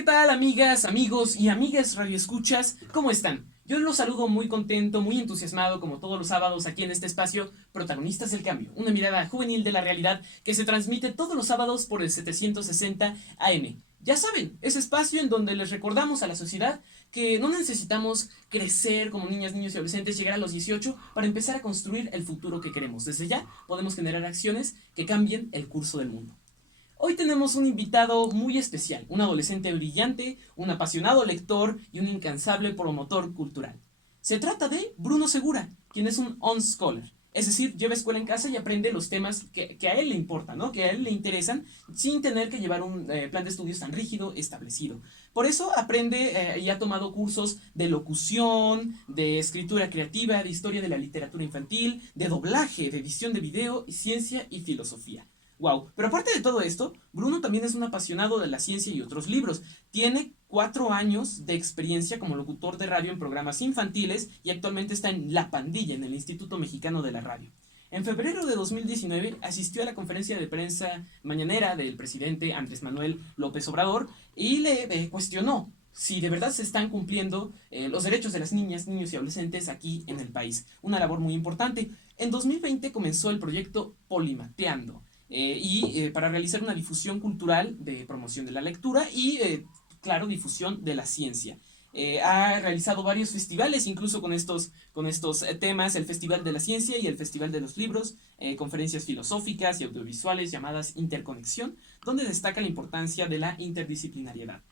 ¿qué tal, amigas, amigos y amigas radioescuchas? ¿Cómo están? Yo los saludo muy contento, muy entusiasmado, como todos los sábados aquí en este espacio, Protagonistas del Cambio, una mirada juvenil de la realidad que se transmite todos los sábados por el 760 AM. Ya saben, ese espacio en donde les recordamos a la sociedad que no necesitamos crecer como niñas, niños y adolescentes, llegar a los 18 para empezar a construir el futuro que queremos. Desde ya podemos generar acciones que cambien el curso del mundo. Hoy tenemos un invitado muy especial, un adolescente brillante, un apasionado lector y un incansable promotor cultural. Se trata de Bruno Segura, quien es un on-scholar, es decir, lleva escuela en casa y aprende los temas que a él le importan, ¿no? Que a él le interesan, sin tener que llevar un plan de estudios tan rígido establecido. Por eso aprende y ha tomado cursos de locución, de escritura creativa, de historia de la literatura infantil, de doblaje, de edición de video, ciencia y filosofía. Wow, pero aparte de todo esto, Bruno también es un apasionado de la ciencia y otros libros. Tiene 4 años de experiencia como locutor de radio en programas infantiles y actualmente está en La Pandilla, en el Instituto Mexicano de la Radio. En febrero de 2019 asistió a la conferencia de prensa mañanera del presidente Andrés Manuel López Obrador y le cuestionó si de verdad se están cumpliendo los derechos de las niñas, niños y adolescentes aquí en el país. Una labor muy importante. En 2020 comenzó el proyecto Polimateando, para realizar una difusión cultural de promoción de la lectura y, claro, difusión de la ciencia. Ha realizado varios festivales, incluso con estos temas, el Festival de la Ciencia y el Festival de los Libros, conferencias filosóficas y audiovisuales llamadas Interconexión, donde destaca la importancia de la interdisciplinariedad.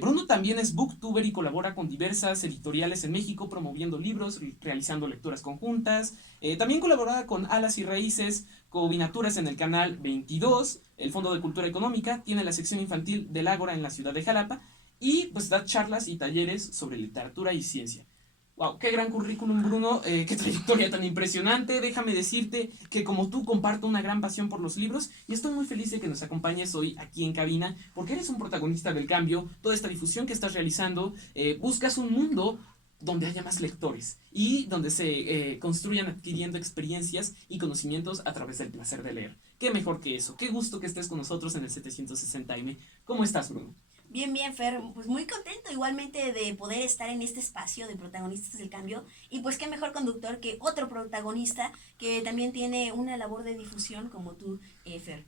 Bruno también es booktuber y colabora con diversas editoriales en México promoviendo libros, realizando lecturas conjuntas. También colabora con Alas y Raíces, coordinaturas en el canal 22, el Fondo de Cultura Económica, tiene la sección infantil del Ágora en la ciudad de Jalapa y pues da charlas y talleres sobre literatura y ciencia. Wow, qué gran currículum, Bruno, qué trayectoria tan impresionante. Déjame decirte que como tú comparto una gran pasión por los libros y estoy muy feliz de que nos acompañes hoy aquí en cabina porque eres un protagonista del cambio. Toda esta difusión que estás realizando, buscas un mundo donde haya más lectores y donde se construyan adquiriendo experiencias y conocimientos a través del placer de leer. Qué mejor que eso. Qué gusto que estés con nosotros en el 760M. ¿Cómo estás, Bruno? Bien, bien, Fer, pues muy contento igualmente de poder estar en este espacio de protagonistas del cambio y pues qué mejor conductor que otro protagonista que también tiene una labor de difusión como tú, Fer.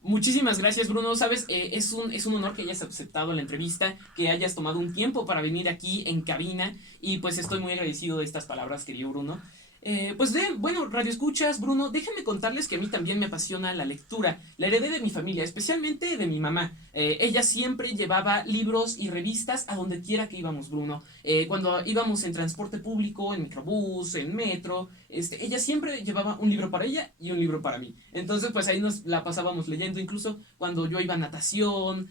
Muchísimas gracias, Bruno. Sabes, es un honor que hayas aceptado la entrevista, que hayas tomado un tiempo para venir aquí en cabina y pues estoy muy agradecido de estas palabras, querido Bruno. Bueno, Radio Escuchas, Bruno, déjenme contarles que a mí también me apasiona la lectura. La heredé de mi familia, especialmente de mi mamá. Ella siempre llevaba libros y revistas a donde quiera que íbamos, Bruno. Cuando íbamos en transporte público, en microbús, en metro, ella siempre llevaba un libro para ella y un libro para mí. Entonces, pues ahí nos la pasábamos leyendo, incluso cuando yo iba a natación,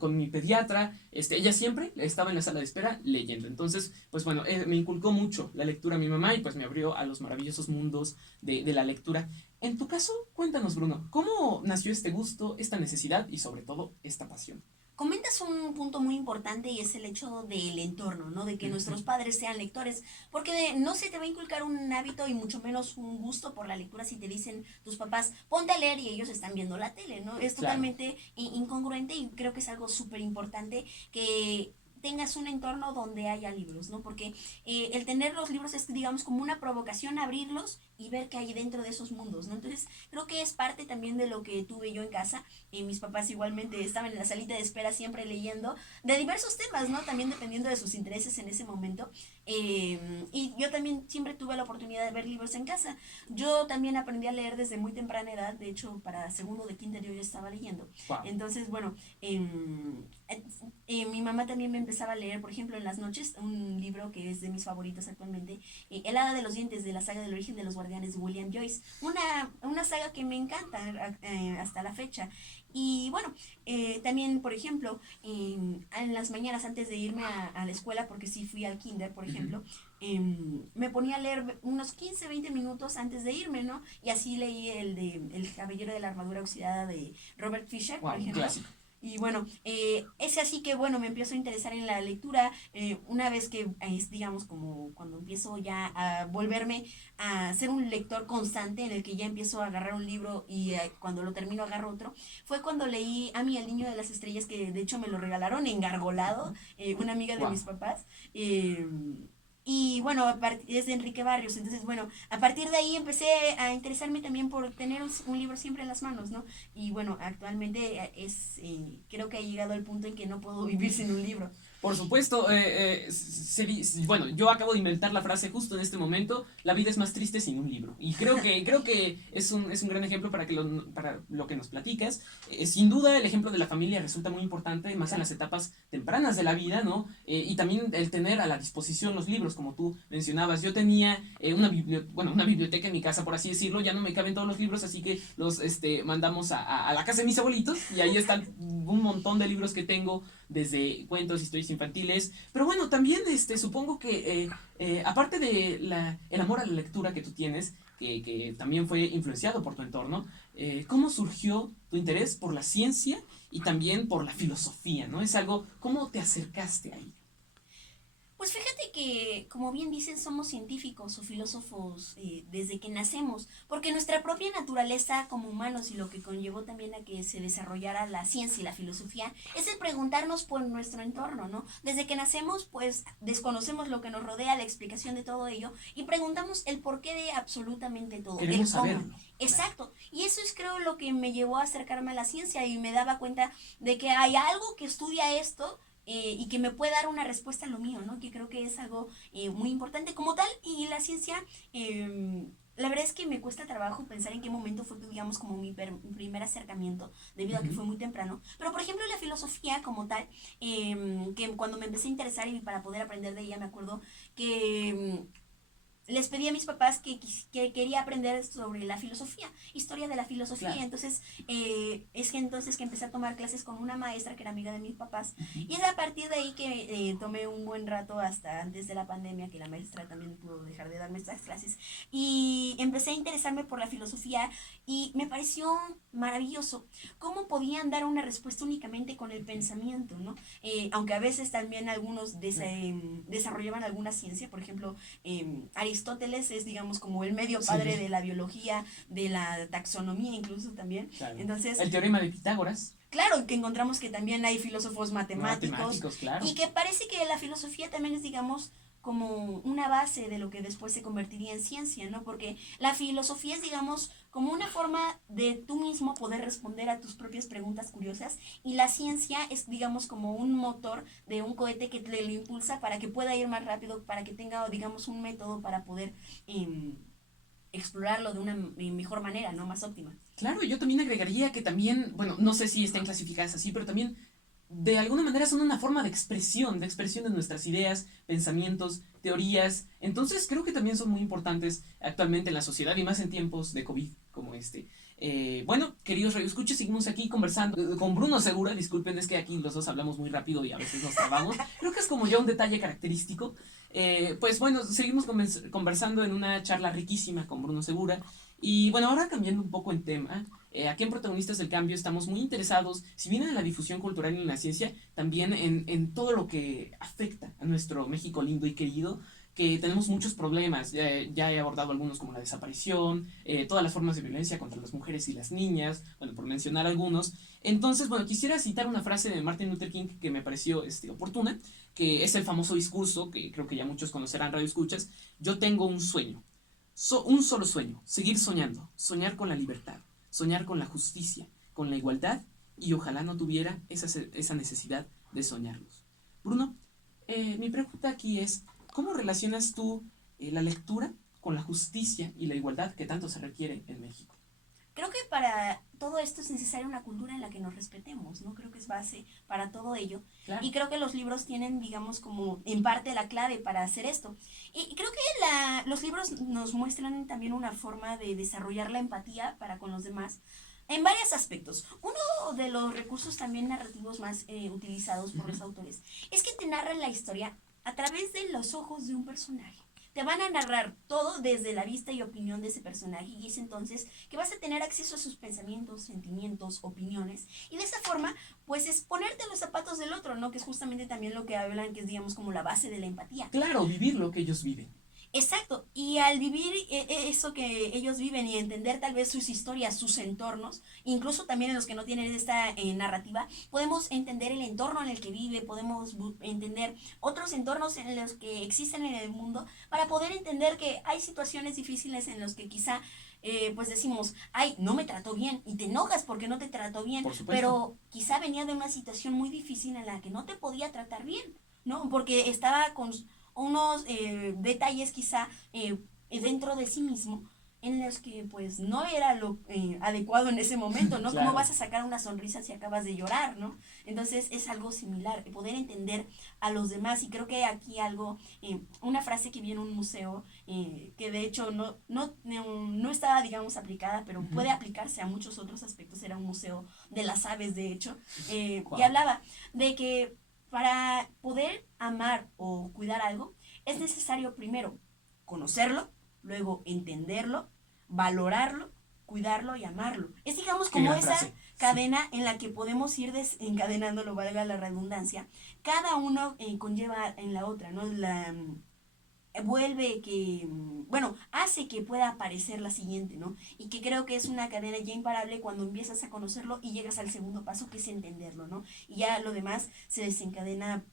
con mi pediatra, ella siempre estaba en la sala de espera leyendo. Entonces, pues bueno, me inculcó mucho la lectura a mi mamá y pues me abrió a los maravillosos mundos de la lectura. En tu caso, cuéntanos, Bruno, ¿cómo nació este gusto, esta necesidad y sobre todo esta pasión? Comentas un punto muy importante y es el hecho del entorno, ¿no? De que nuestros padres sean lectores, porque no se te va a inculcar un hábito y mucho menos un gusto por la lectura si te dicen tus papás, ponte a leer y ellos están viendo la tele, ¿no? Es Claro. totalmente incongruente y creo que es algo súper importante que tengas un entorno donde haya libros, ¿no? Porque el tener los libros es, digamos, como una provocación a abrirlos y ver qué hay dentro de esos mundos, ¿no? Entonces, creo que es parte también de lo que tuve yo en casa. Mis papás igualmente estaban en la salita de espera siempre leyendo de diversos temas, ¿no? También dependiendo de sus intereses en ese momento. Y yo también siempre tuve la oportunidad de ver libros en casa. Yo también aprendí a leer desde muy temprana edad, de hecho, para segundo de kinder yo ya estaba leyendo. Wow. Entonces, bueno, mi mamá también me empezaba a leer, por ejemplo, en las noches, un libro que es de mis favoritos actualmente, El Hada de los Dientes, de la saga del origen de los guardianes de William Joyce. Una saga que me encanta hasta la fecha. Y bueno, también, por ejemplo, en las mañanas antes de irme a la escuela, porque sí fui al kinder, por ejemplo, me ponía a leer unos 15 20 minutos antes de irme, ¿no? Y así leí el de El Caballero de la Armadura Oxidada de Robert Fisher, por Wow, un ejemplo. clásico. Y bueno, es así que bueno, me empiezo a interesar en la lectura una vez que es, digamos, como cuando empiezo ya a volverme a ser un lector constante en el que ya empiezo a agarrar un libro y cuando lo termino agarro otro, fue cuando leí A mí, el niño de las estrellas, que de hecho me lo regalaron engargolado, una amiga de Wow. mis papás. Y bueno, es de Enrique Barrios, entonces bueno, a partir de ahí empecé a interesarme también por tener un libro siempre en las manos, ¿no? Y bueno, actualmente creo que ha llegado al punto en que no puedo vivir sin un libro. Por supuesto, bueno, yo acabo de inventar la frase justo en este momento, la vida es más triste sin un libro. Y creo que es un gran ejemplo para lo que nos platicas. Sin duda, el ejemplo de la familia resulta muy importante, más en las etapas tempranas de la vida, ¿no? Y también el tener a la disposición los libros, como tú mencionabas. Yo tenía una biblioteca en mi casa, por así decirlo, ya no me caben todos los libros, así que los mandamos a la casa de mis abuelitos y ahí están un montón de libros que tengo desde cuentos, historias infantiles, pero bueno, también supongo que aparte de el amor a la lectura que tú tienes, que también fue influenciado por tu entorno, ¿cómo surgió tu interés por la ciencia y también por la filosofía, ¿no? Es algo, ¿cómo te acercaste ahí? Pues fíjate que, como bien dicen, somos científicos o filósofos desde que nacemos, porque nuestra propia naturaleza como humanos y lo que conllevó también a que se desarrollara la ciencia y la filosofía es el preguntarnos por nuestro entorno, ¿no? Desde que nacemos, pues desconocemos lo que nos rodea, la explicación de todo ello y preguntamos el porqué de absolutamente todo, Queremos el cómo. saberlo, claro. Exacto, y eso es creo lo que me llevó a acercarme a la ciencia y me daba cuenta de que hay algo que estudia esto y que me puede dar una respuesta a lo mío, ¿no? Que creo que es algo muy importante como tal. Y la ciencia, la verdad es que me cuesta trabajo pensar en qué momento fue, digamos, como mi primer acercamiento, debido a que Ujú. fue muy temprano. Pero, por ejemplo, la filosofía como tal, que cuando me empecé a interesar y para poder aprender de ella, me acuerdo que les pedí a mis papás que quería aprender sobre la filosofía, historia de la filosofía. Claro. Entonces, es que entonces que empecé a tomar clases con una maestra que era amiga de mis papás. Ujú. Y es a partir de ahí que tomé un buen rato hasta antes de la pandemia, que la maestra también pudo dejar de darme estas clases. Y empecé a interesarme por la filosofía y me pareció maravilloso cómo podían dar una respuesta únicamente con el pensamiento, ¿no? Aunque a veces también algunos desarrollaban alguna ciencia, por ejemplo, Aristóteles es, digamos, como el medio padre Sí, de la biología, de la taxonomía incluso también. claro. Entonces, El teorema de Pitágoras, claro que encontramos que también hay filósofos matemáticos matemáticos, claro. y que parece que la filosofía también es, digamos, como una base de lo que después se convertiría en ciencia, ¿no? Porque la filosofía es, digamos, como una forma de tú mismo poder responder a tus propias preguntas curiosas y la ciencia es, digamos, como un motor de un cohete que le lo impulsa para que pueda ir más rápido, para que tenga, digamos, un método para poder explorarlo de una mejor manera, ¿no? Más óptima. Claro, yo también agregaría que también, bueno, no sé si estén clasificadas así, pero también de alguna manera son una forma de expresión de nuestras ideas, pensamientos, teorías. Entonces creo que también son muy importantes actualmente en la sociedad y más en tiempos de COVID como este. Bueno, queridos radioescuchas, seguimos aquí conversando con Bruno Segura. Disculpen, es que aquí los dos hablamos muy rápido y a veces nos trabamos. Creo que es como ya un detalle característico. Pues bueno, seguimos conversando en una charla riquísima con Bruno Segura. Y bueno, ahora cambiando un poco en tema, aquí en Protagonistas del Cambio estamos muy interesados, si bien en la difusión cultural y en la ciencia, también en todo lo que afecta a nuestro México lindo y querido, que tenemos muchos problemas. Ya he abordado algunos como la desaparición, todas las formas de violencia contra las mujeres y las niñas, bueno, por mencionar algunos. Entonces, bueno, quisiera citar una frase de Martin Luther King que me pareció oportuna, que es el famoso discurso que creo que ya muchos conocerán, radio escuchas: yo tengo un sueño. Un solo sueño, seguir soñando, soñar con la libertad, soñar con la justicia, con la igualdad, y ojalá no tuviera esa necesidad de soñarlos. Bruno, mi pregunta aquí es, ¿cómo relacionas tú la lectura con la justicia y la igualdad que tanto se requiere en México? Creo que para todo esto es necesaria una cultura en la que nos respetemos, ¿no? Creo que es base para todo ello. Claro. Y creo que los libros tienen, digamos, como en parte la clave para hacer esto. Y creo que los libros nos muestran también una forma de desarrollar la empatía para con los demás en varios aspectos. Uno de los recursos también narrativos más utilizados por Uh-huh. los autores es que te narran la historia a través de los ojos de un personaje. te van a narrar todo desde la vista y opinión de ese personaje, y es entonces que vas a tener acceso a sus pensamientos, sentimientos, opiniones, y de esa forma, pues es ponerte en los zapatos del otro, ¿no? Que es justamente también lo que hablan, que es, digamos, como la base de la empatía. Claro, vivir lo que ellos viven. Exacto, y al vivir eso que ellos viven y entender tal vez sus historias, sus entornos, incluso también en los que no tienen esta narrativa, podemos entender el entorno en el que vive, podemos entender otros entornos en los que existen en el mundo, para poder entender que hay situaciones difíciles en los que quizá pues decimos, ay, no me trató bien, y te enojas porque no te trató bien, Por supuesto. pero quizá venía de una situación muy difícil en la que no te podía tratar bien, ¿no? Porque estaba con unos detalles quizá dentro de sí mismo en los que pues no era lo adecuado en ese momento, ¿no? Claro. ¿Cómo vas a sacar una sonrisa si acabas de llorar, ¿no? Entonces es algo similar, poder entender a los demás, y creo que aquí algo, una frase que vi en un museo, que de hecho no estaba, digamos, aplicada, pero puede aplicarse a muchos otros aspectos, era un museo de las aves, de hecho, Wow. y hablaba de que para poder amar o cuidar algo, es necesario primero conocerlo, luego entenderlo, valorarlo, cuidarlo y amarlo. Es, digamos, Qué como gran esa frase. cadena en la que podemos ir desencadenándolo, valga la redundancia. Cada uno conlleva en la otra, ¿no? Vuelve que, bueno, hace que pueda aparecer la siguiente, ¿no? Y que creo que es una cadena ya imparable cuando empiezas a conocerlo y llegas al segundo paso, que es entenderlo, ¿no? Y ya lo demás se desencadena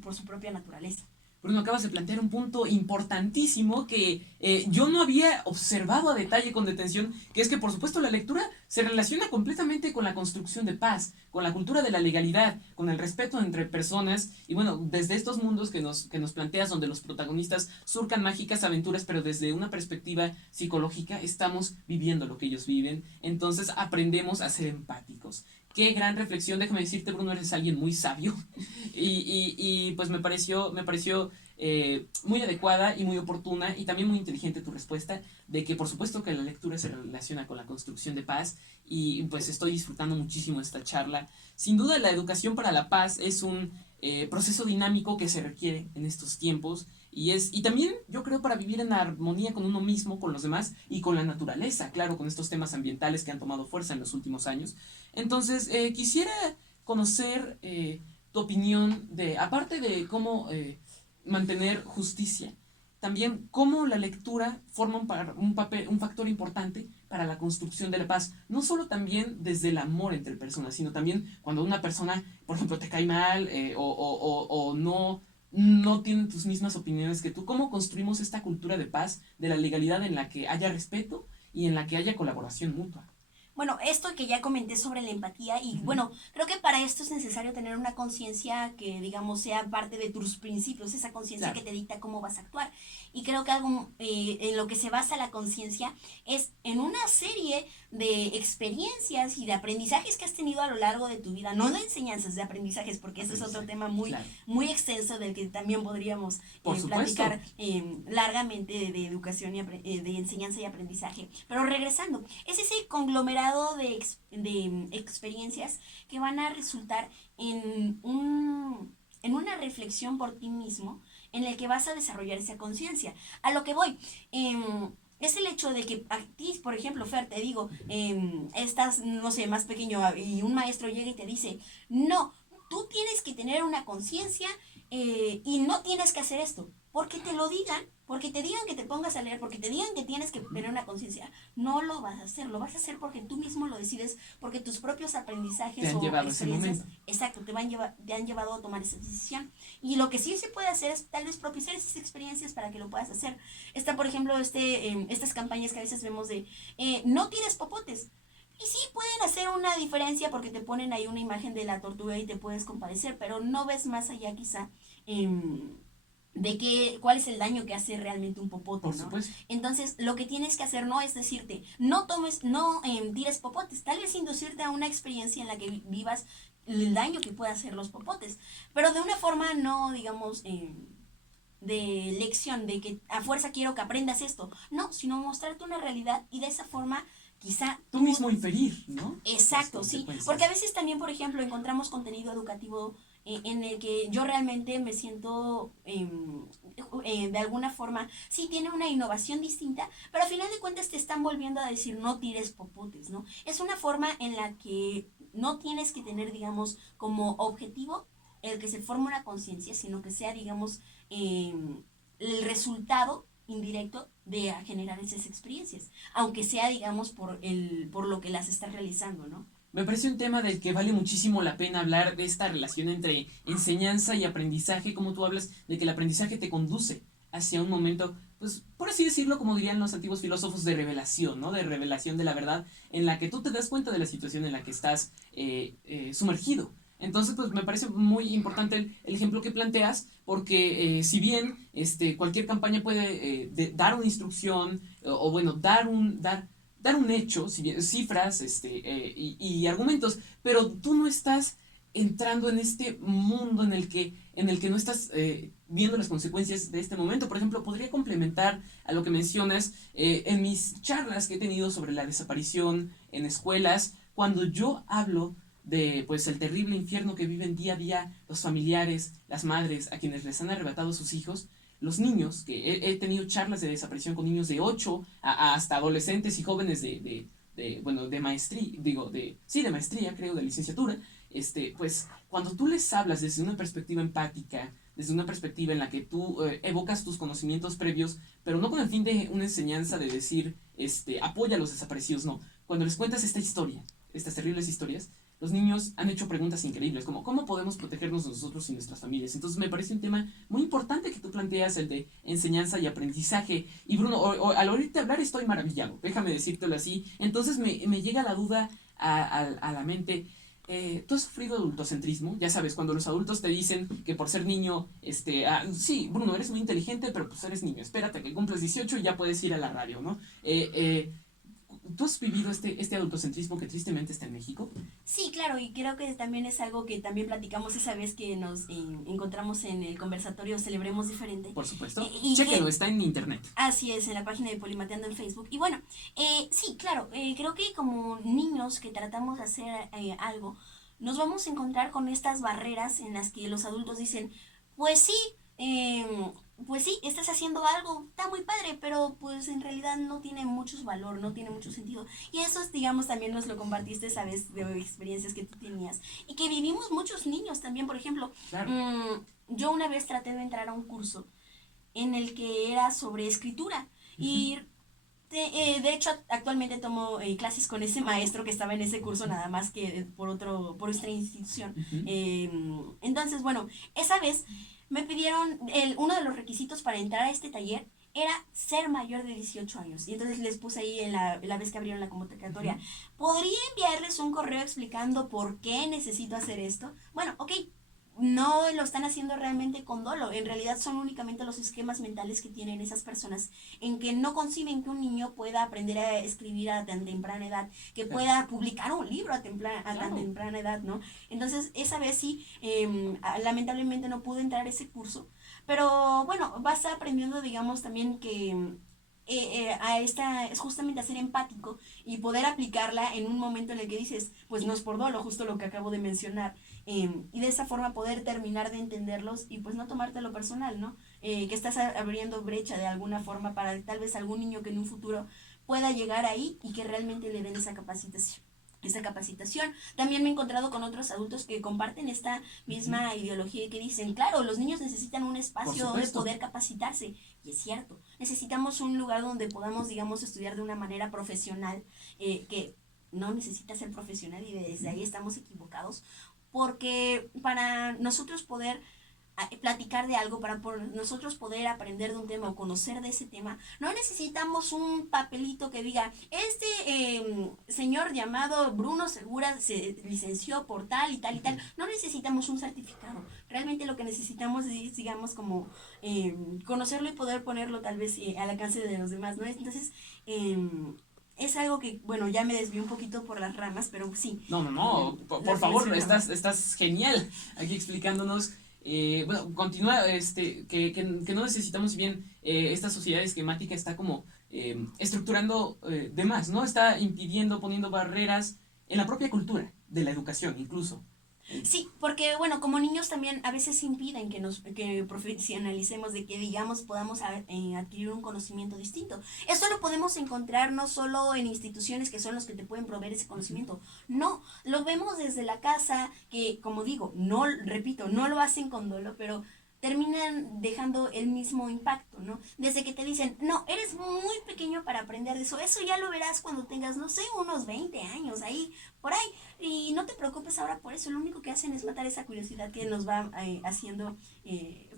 por su propia naturaleza. Bruno, acabas de plantear un punto importantísimo que yo no había observado a detalle con detención, que es que por supuesto la lectura se relaciona completamente con la construcción de paz, con la cultura de la legalidad, con el respeto entre personas, y bueno, desde estos mundos que nos planteas, donde los protagonistas surcan mágicas aventuras, pero desde una perspectiva psicológica, estamos viviendo lo que ellos viven, entonces aprendemos a ser empáticos. Qué gran reflexión, déjame decirte, Bruno, eres alguien muy sabio y pues me pareció muy adecuada y muy oportuna y también muy inteligente tu respuesta de que por supuesto que la lectura se relaciona con la construcción de paz y pues estoy disfrutando muchísimo esta charla. Sin duda la educación para la paz es un proceso dinámico que se requiere en estos tiempos y también yo creo para vivir en armonía con uno mismo, con los demás y con la naturaleza, claro, con estos temas ambientales que han tomado fuerza en los últimos años. Entonces, quisiera conocer tu opinión de, aparte de cómo mantener justicia, también cómo la lectura forma un factor importante para la construcción de la paz, no solo también desde el amor entre personas, sino también cuando una persona, por ejemplo, te cae mal o no tiene tus mismas opiniones que tú, cómo construimos esta cultura de paz, de la legalidad en la que haya respeto y en la que haya colaboración mutua. Bueno, esto que ya comenté sobre la empatía, y bueno, creo que para esto es necesario tener una conciencia que, digamos, sea parte de tus principios, esa conciencia Claro. que te dicta cómo vas a actuar. Y creo que algo en lo que se basa la conciencia es en una serie de experiencias y de aprendizajes que has tenido a lo largo de tu vida, no de enseñanzas, de aprendizajes, porque ese es otro tema muy, claro. muy extenso del que también podríamos Por platicar largamente de educación y de enseñanza y aprendizaje. Pero regresando, es ese conglomerado de experiencias que van a resultar en una reflexión por ti mismo en el que vas a desarrollar esa conciencia. A lo que voy, es el hecho de que a ti, por ejemplo, Fer, te digo, estás, no sé, más pequeño y un maestro llega y te dice, no, tú tienes que tener una conciencia y no tienes que hacer esto. Porque te lo digan, porque te digan que te pongas a leer, porque te digan que tienes que tener una conciencia, no lo vas a hacer, lo vas a hacer porque tú mismo lo decides, porque tus propios aprendizajes Te han o llevado ese experiencias, momento. exacto, te han llevado a tomar esa decisión. Y lo que sí se puede hacer es tal vez propiciar esas experiencias para que lo puedas hacer. Está, por ejemplo, estas campañas que a veces vemos de no tires popotes. Y sí pueden hacer una diferencia porque te ponen ahí una imagen de la tortuga y te puedes compadecer, pero no ves más allá quizá de cuál es el daño que hace realmente un popote, Por ¿no? supuesto. Entonces, lo que tienes que hacer no es decirte, no tomes, no tires popotes, tal vez inducirte a una experiencia en la que vivas el daño que puede hacer los popotes, pero de una forma no, digamos, de lección, de que a fuerza quiero que aprendas esto, no, sino mostrarte una realidad y de esa forma quizá Tú mismo inferir, ¿no? exacto, sí, porque a veces también, por ejemplo, encontramos contenido educativo en el que yo realmente me siento de alguna forma, sí tiene una innovación distinta, pero al final de cuentas te están volviendo a decir no tires popotes, ¿no? Es una forma en la que no tienes que tener, digamos, como objetivo el que se forme una conciencia, sino que sea, digamos, el resultado indirecto de generar esas experiencias, aunque sea, digamos, por lo que las está realizando, ¿no? Me parece un tema del que vale muchísimo la pena hablar, de esta relación entre enseñanza y aprendizaje, como tú hablas de que el aprendizaje te conduce hacia un momento, pues por así decirlo, como dirían los antiguos filósofos, de revelación, ¿no? De revelación de la verdad, en la que tú te das cuenta de la situación en la que estás sumergido. Entonces, pues me parece muy importante el ejemplo que planteas, porque si bien cualquier campaña puede dar una instrucción, o bueno, dar un hecho, si bien, cifras y argumentos, pero tú no estás entrando en este mundo en el que no estás viendo las consecuencias de este momento. Por ejemplo, podría complementar a lo que mencionas en mis charlas que he tenido sobre la desaparición en escuelas, cuando yo hablo de pues el terrible infierno que viven día a día los familiares, las madres a quienes les han arrebatado sus hijos, los niños, que he tenido charlas de desaparición con niños de 8 hasta adolescentes y jóvenes bueno, de maestría, sí, de maestría, creo, de licenciatura, pues cuando tú les hablas desde una perspectiva empática, desde una perspectiva en la que tú evocas tus conocimientos previos, pero no con el fin de una enseñanza de decir, apoya a los desaparecidos, no. Cuando les cuentas esta historia, estas terribles historias, los niños han hecho preguntas increíbles, como ¿cómo podemos protegernos nosotros y nuestras familias? Entonces me parece un tema muy importante que tú planteas, el de enseñanza y aprendizaje. Y Bruno, al oírte hablar estoy maravillado, déjame decírtelo así. Entonces me llega la duda a la mente. ¿Tú has sufrido adultocentrismo? Ya sabes, cuando los adultos te dicen que por ser niño, sí, Bruno, eres muy inteligente, pero pues eres niño, espérate a que cumples 18 y ya puedes ir a la radio, ¿no? ¿Tú has vivido este adultocentrismo que tristemente está en México? Sí, claro, y creo que también es algo que también platicamos esa vez que nos encontramos en el conversatorio Celebremos Diferente. Por supuesto. Y Chéquenlo, está en internet. Así es, en la página de Polimateando en Facebook. Y bueno, sí, claro, creo que como niños que tratamos de hacer algo, nos vamos a encontrar con estas barreras en las que los adultos dicen, pues sí, eh, pues sí, estás haciendo algo, está muy padre, pero pues en realidad no tiene mucho valor, no tiene mucho sentido. Y eso, digamos, también nos lo compartiste, sabes, de experiencias que tú tenías. Y que vivimos muchos niños también, por ejemplo. Claro. Yo una vez traté de entrar a un curso en el que era sobre escritura. Y de hecho actualmente tomo clases con ese maestro que estaba en ese curso, nada más que por otra institución. Entonces, bueno, esa vez me pidieron, uno de los requisitos para entrar a este taller era ser mayor de 18 años. Y entonces les puse ahí en la vez que abrieron la convocatoria, ¿podría enviarles un correo explicando por qué necesito hacer esto? Bueno, ok, no lo están haciendo realmente con dolo. En realidad son únicamente los esquemas mentales que tienen esas personas en que no conciben que un niño pueda aprender a escribir a tan temprana edad, que pueda publicar un libro a tan temprana edad, ¿no? Entonces, esa vez sí, lamentablemente no pude entrar a ese curso, pero bueno, vas aprendiendo, digamos, también que es justamente a ser empático y poder aplicarla en un momento en el que dices, pues no es por dolo, justo lo que acabo de mencionar, y de esa forma poder terminar de entenderlos y pues no tomártelo personal, ¿no? Que estás abriendo brecha de alguna forma para tal vez algún niño que en un futuro pueda llegar ahí y que realmente le den esa capacitación. También me he encontrado con otros adultos que comparten esta misma ideología y que dicen, claro, los niños necesitan un espacio donde poder capacitarse. Y es cierto, necesitamos un lugar donde podamos, digamos, estudiar de una manera profesional, que no necesita ser profesional y desde ahí estamos equivocados, porque para nosotros poder platicar de algo, para nosotros poder aprender de un tema o conocer de ese tema, no necesitamos un papelito que diga, señor llamado Bruno Segura se licenció por tal y tal y tal. No necesitamos un certificado. Realmente lo que necesitamos es, digamos, como conocerlo y poder ponerlo tal vez al alcance de los demás, ¿no? Entonces, es algo que, bueno, ya me desvió un poquito por las ramas, pero sí. No, por favor, estás genial aquí explicándonos. Bueno, continúa, que no necesitamos, si bien esta sociedad esquemática está como estructurando de más, ¿no? Está impidiendo, poniendo barreras en la propia cultura de la educación, incluso. Sí, porque bueno, como niños también a veces impiden que profesionalicemos, de que digamos podamos adquirir un conocimiento distinto. Esto lo podemos encontrar no solo en instituciones que son los que te pueden proveer ese conocimiento, no, lo vemos desde la casa, que como digo, no, repito, no lo hacen con dolo, pero terminan dejando el mismo impacto, ¿no? Desde que te dicen, no, eres muy pequeño para aprender de eso, eso ya lo verás cuando tengas, no sé, unos 20 años, ahí, por ahí, y no te preocupes ahora por eso, lo único que hacen es matar esa curiosidad que nos va haciendo,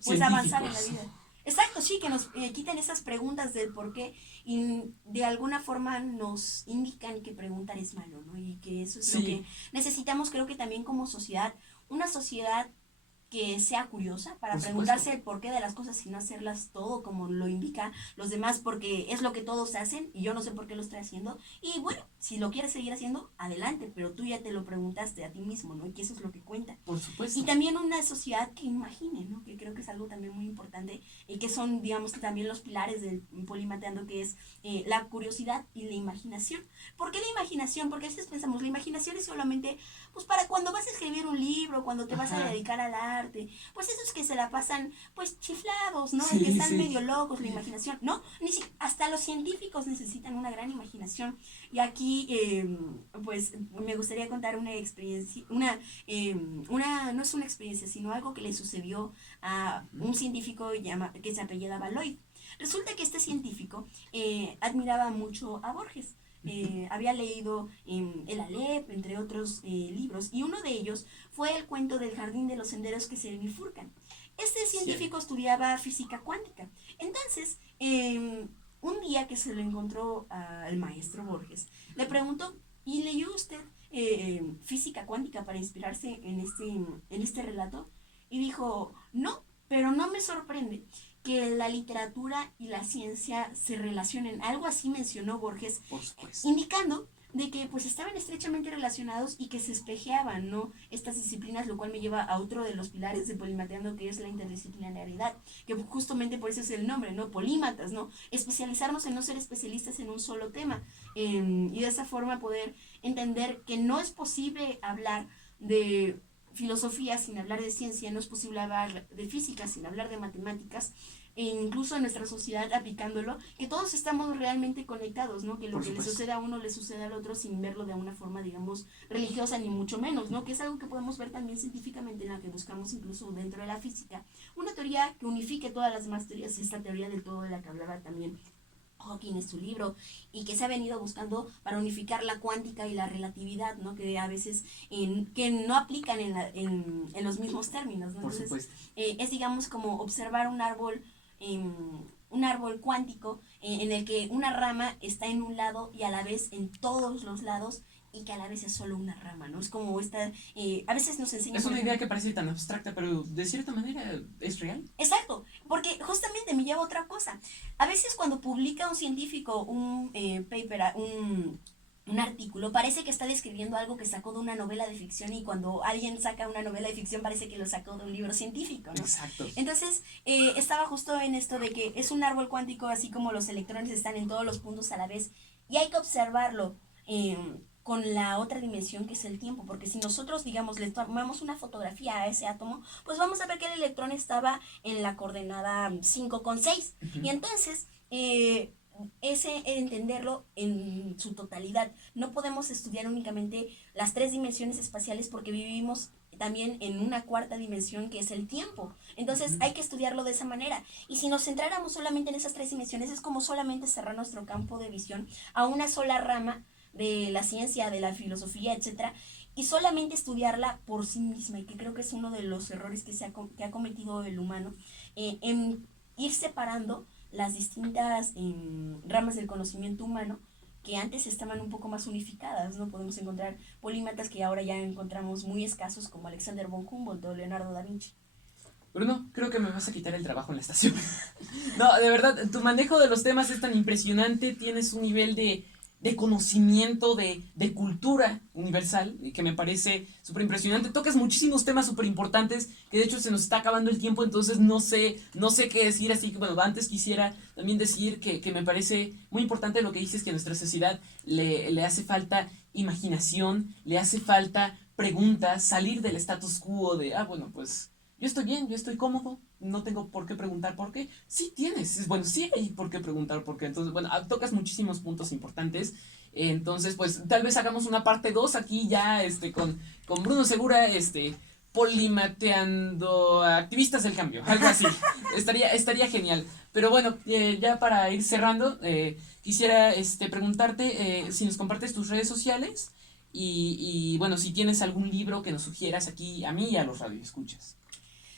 pues, avanzar en la vida. Exacto, sí, que nos quiten esas preguntas del por qué y de alguna forma nos indican que preguntar es malo, ¿no? Y que eso es lo que necesitamos, creo que también como sociedad, una sociedad que sea curiosa para preguntarse el porqué de las cosas y no hacerlas todo como lo indica los demás, porque es lo que todos hacen y yo no sé por qué lo estoy haciendo. Y bueno, si lo quieres seguir haciendo, adelante, pero tú ya te lo preguntaste a ti mismo, ¿no? Y que eso es lo que cuenta. Por supuesto. Y también una sociedad que imagine, ¿no? Que creo que es algo también muy importante y que son, digamos, también los pilares del Polimateando, que es la curiosidad y la imaginación. ¿Por qué la imaginación? Porque a veces pensamos, la imaginación es solamente, pues, para cuando vas a escribir un libro, cuando te vas a dedicar al arte, pues esos que se la pasan, pues, chiflados, ¿no? Que están medio locos, la imaginación, ¿no? Hasta los científicos necesitan una gran imaginación. Y aquí, pues, me gustaría contar una experiencia, no es una experiencia, sino algo que le sucedió a un científico que se apellidaba Lloyd. Resulta que este científico admiraba mucho a Borges. Había leído El Aleph, entre otros libros, y uno de ellos fue el cuento del jardín de los senderos que se bifurcan. Este científico estudiaba física cuántica. Entonces, un día que se lo encontró al maestro Borges, le preguntó, ¿y leyó usted física cuántica para inspirarse en este relato? Y dijo, no, pero no me sorprende que la literatura y la ciencia se relacionen. Algo así mencionó Borges, indicando de que pues estaban estrechamente relacionados y que se espejeaban, ¿no? Estas disciplinas, lo cual me lleva a otro de los pilares de Polimateando, que es la interdisciplinariedad, que justamente por eso es el nombre, ¿no? Polímatas, ¿no? Especializarnos en no ser especialistas en un solo tema, y de esa forma poder entender que no es posible hablar de filosofía sin hablar de ciencia, no es posible hablar de física sin hablar de matemáticas, e incluso en nuestra sociedad aplicándolo, que todos estamos realmente conectados, ¿no? Que lo que le sucede a uno le sucede al otro sin verlo de una forma, digamos, religiosa ni mucho menos, ¿no? Que es algo que podemos ver también científicamente en la que buscamos incluso dentro de la física. Una teoría que unifique todas las demás teorías, esta teoría del todo de la que hablaba también Hawking en su libro, y que se ha venido buscando para unificar la cuántica y la relatividad, ¿no? Que a veces que no aplican en los mismos términos, ¿no? Entonces, es, digamos, como observar un árbol cuántico en el que una rama está en un lado y a la vez en todos los lados, y que a la vez es solo una rama, ¿no? Es como esta, a veces nos enseña... Es una idea que parece tan abstracta, pero de cierta manera es real. Exacto, porque justamente me lleva a otra cosa. A veces cuando publica un científico un paper, un artículo, parece que está describiendo algo que sacó de una novela de ficción, y cuando alguien saca una novela de ficción parece que lo sacó de un libro científico, ¿no? Exacto. Entonces, estaba justo en esto de que es un árbol cuántico, así como los electrones están en todos los puntos a la vez, y hay que observarlo con la otra dimensión, que es el tiempo, porque si nosotros, digamos, le tomamos una fotografía a ese átomo, pues vamos a ver que el electrón estaba en la coordenada 5,6, y entonces ese entenderlo en su totalidad. No podemos estudiar únicamente las 3 dimensiones espaciales, porque vivimos también en una 4ª dimensión, que es el tiempo. Entonces hay que estudiarlo de esa manera, y si nos centráramos solamente en esas 3 dimensiones, es como solamente cerrar nuestro campo de visión a una sola rama de la ciencia, de la filosofía, etcétera, y solamente estudiarla por sí misma, y que creo que es uno de los errores que ha cometido el humano, en ir separando las distintas ramas del conocimiento humano, que antes estaban un poco más unificadas, ¿no? Podemos encontrar polímatas que ahora ya encontramos muy escasos, como Alexander von Humboldt o Leonardo da Vinci. Bruno, creo que me vas a quitar el trabajo en la estación. No, de verdad, tu manejo de los temas es tan impresionante, tienes un nivel de de conocimiento, de cultura universal, que me parece súper impresionante. Tocas muchísimos temas súper importantes, que de hecho se nos está acabando el tiempo, entonces no sé qué decir, así que bueno, antes quisiera también decir que me parece muy importante lo que dices, que a nuestra sociedad le hace falta imaginación, le hace falta preguntas, salir del status quo de, bueno, pues yo estoy bien, yo estoy cómodo, no tengo por qué preguntar por qué. Sí tienes, bueno, sí hay por qué preguntar por qué. Entonces, bueno, tocas muchísimos puntos importantes. Entonces, pues tal vez hagamos una parte 2 aquí ya con Bruno Segura, polimateando activistas del cambio, algo así. estaría genial. Pero bueno, ya para ir cerrando, quisiera preguntarte si nos compartes tus redes sociales y bueno, si tienes algún libro que nos sugieras aquí a mí y a los radioescuchas.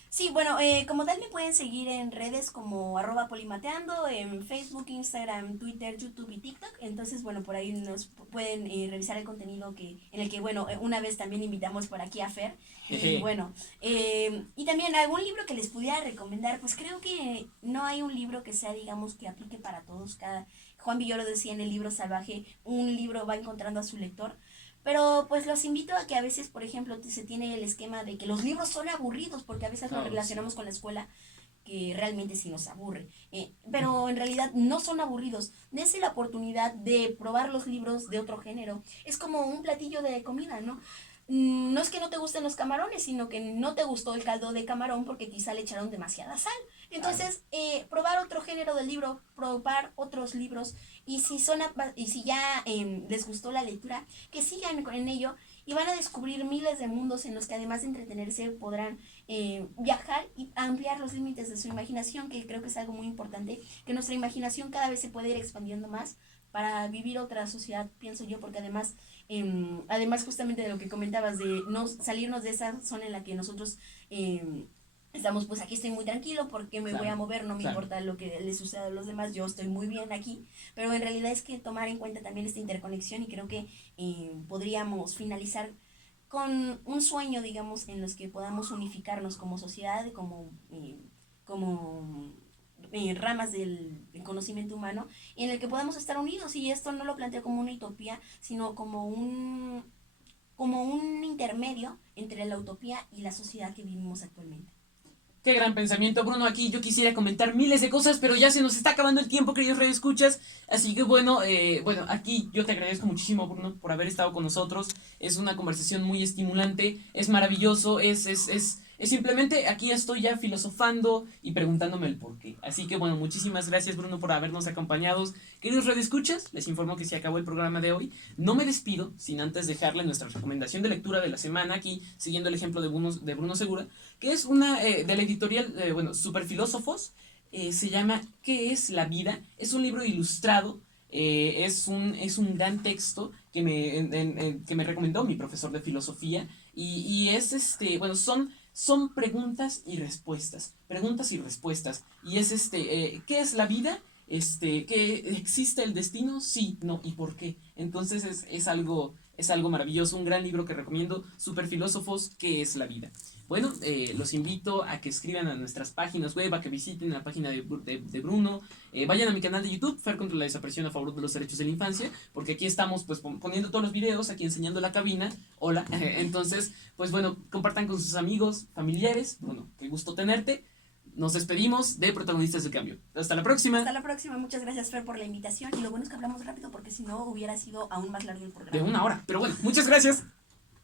Sí, bueno, como tal me pueden seguir en redes como @polimateando, en Facebook, Instagram, Twitter, YouTube y TikTok. Entonces, bueno, por ahí nos pueden revisar el contenido en el que, bueno, una vez también invitamos por aquí a Fer. Y bueno, y también algún libro que les pudiera recomendar, pues creo que no hay un libro que sea, digamos, que aplique para todos. Juan Villoro decía en el libro Salvaje, un libro va encontrando a su lector. Pero pues los invito a que a veces, por ejemplo, se tiene el esquema de que los libros son aburridos, porque a veces lo relacionamos con la escuela, que realmente sí nos aburre. Pero en realidad no son aburridos. Dense la oportunidad de probar los libros de otro género. Es como un platillo de comida, ¿no? No es que no te gusten los camarones, sino que no te gustó el caldo de camarón porque quizá le echaron demasiada sal. Entonces, probar otro género de libro, probar otros libros, y si ya les gustó la lectura, que sigan en ello y van a descubrir miles de mundos en los que además de entretenerse podrán viajar y ampliar los límites de su imaginación, que creo que es algo muy importante, que nuestra imaginación cada vez se puede ir expandiendo más para vivir otra sociedad, pienso yo, porque además justamente de lo que comentabas, de no salirnos de esa zona en la que nosotros estamos, pues aquí estoy muy tranquilo, porque me voy a mover, no me importa lo que les suceda a los demás, yo estoy muy bien aquí, pero en realidad es que tomar en cuenta también esta interconexión, y creo que podríamos finalizar con un sueño, digamos, en los que podamos unificarnos como sociedad, como ramas del conocimiento humano, y en el que podamos estar unidos. Y esto no lo planteo como una utopía, sino como un intermedio entre la utopía y la sociedad que vivimos actualmente. Qué gran pensamiento, Bruno. Aquí yo quisiera comentar miles de cosas, pero ya se nos está acabando el tiempo, queridos radioescuchas. Así que bueno, aquí yo te agradezco muchísimo, Bruno, por haber estado con nosotros. Es una conversación muy estimulante, es maravilloso, es simplemente aquí estoy ya filosofando y preguntándome el por qué. Así que bueno, muchísimas gracias, Bruno, por habernos acompañado. Queridos radioescuchas, les informo que se acabó el programa de hoy. No me despido sin antes dejarle nuestra recomendación de lectura de la semana, aquí siguiendo el ejemplo de Bruno Segura, que es una de la editorial, Superfilósofos. Se llama ¿Qué es la vida? Es un libro ilustrado, es un gran texto que me recomendó mi profesor de filosofía, y es son preguntas y respuestas, y es ¿qué es la vida? ¿Que existe el destino? Sí, no, ¿y por qué? Entonces es algo maravilloso, un gran libro que recomiendo, Superfilósofos, ¿qué es la vida? Bueno, los invito a que escriban a nuestras páginas web, a que visiten la página de Bruno, vayan a mi canal de YouTube, Fer contra la desaparición, a favor de los derechos de la infancia, porque aquí estamos pues poniendo todos los videos, aquí enseñando la cabina, hola, entonces, pues bueno, compartan con sus amigos, familiares, bueno, qué gusto tenerte. Nos despedimos de Protagonistas del Cambio. Hasta la próxima. Hasta la próxima. Muchas gracias, Fer, por la invitación. Y lo bueno es que hablamos rápido, porque si no hubiera sido aún más largo el programa. De 1 hora. Pero bueno, muchas gracias.